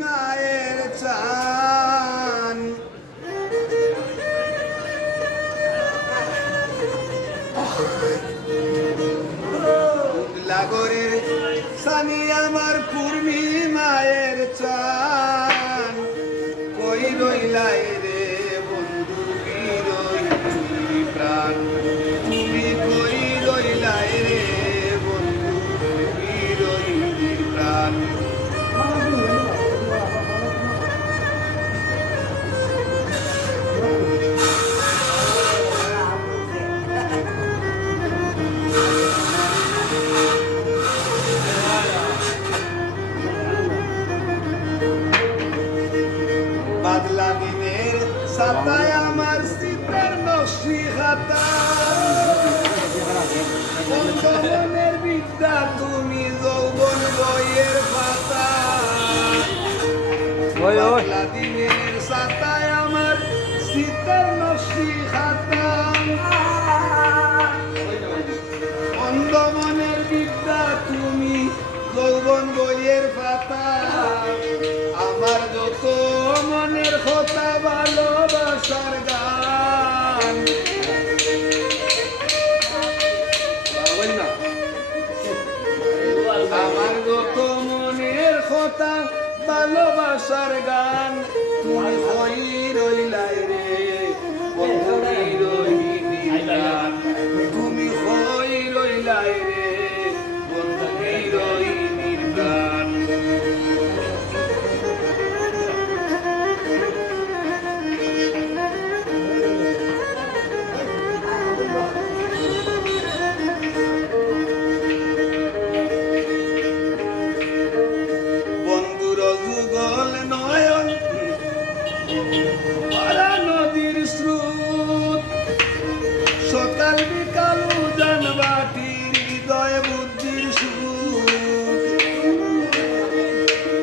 মায়ের চান লাগরের সানি আমার কুর্মি মায়ের চান কই রইলাই রে বন্ধু বিরোহী প্রাণ তুমি কই রইলাই রে বন্ধু বিরোহী প্রাণ বাদলা দিনের সাতায় আমার শীতের নসিহাতা বন্ধনের বিদ্যা তুমি যৌবন বইয়ের পাতা বাদলা দিনের সাতায় আমার শীতের নসিহাতা বন্ধনের বিদ্যা তুমি যৌবন বইয়ের পাতা আমার যত মনের কথা ভালোবাসার গান আমার যত মনের কথা ভালোবাসার গান তুমি হই রইলাই রে বন্ধু বিরোহিনী গান তুমি হই রইলাই রে বন্ধু বিরোহিনীর গান বন্ধুর যুগল নয়ন পারা নদীর স্রোত সকাল বিকাল উজান বাটির হৃদয় বুদ্ধির সুর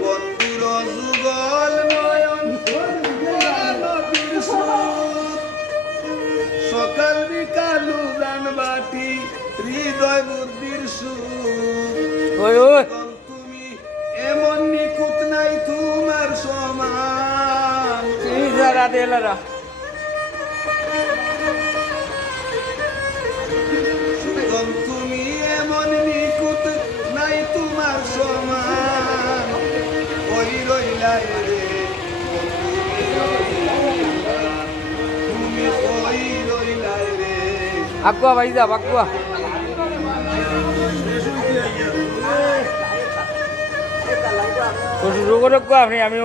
বন্ধুর যুগল নয়ন পারা নদীর স্রোত সকাল বিকাল উজান বাটি হৃদয় বুদ্ধির সুর তুমি এমন নিখুঁত নাই তোমার সমান সুতরাং তুমি এমন নিখুঁত নাই তোমার সমান ওই রইলাই রে তুমি ওই রইলাই রে আকুয়া ভাই যা আকুয়া শুরু করে আপনি আমি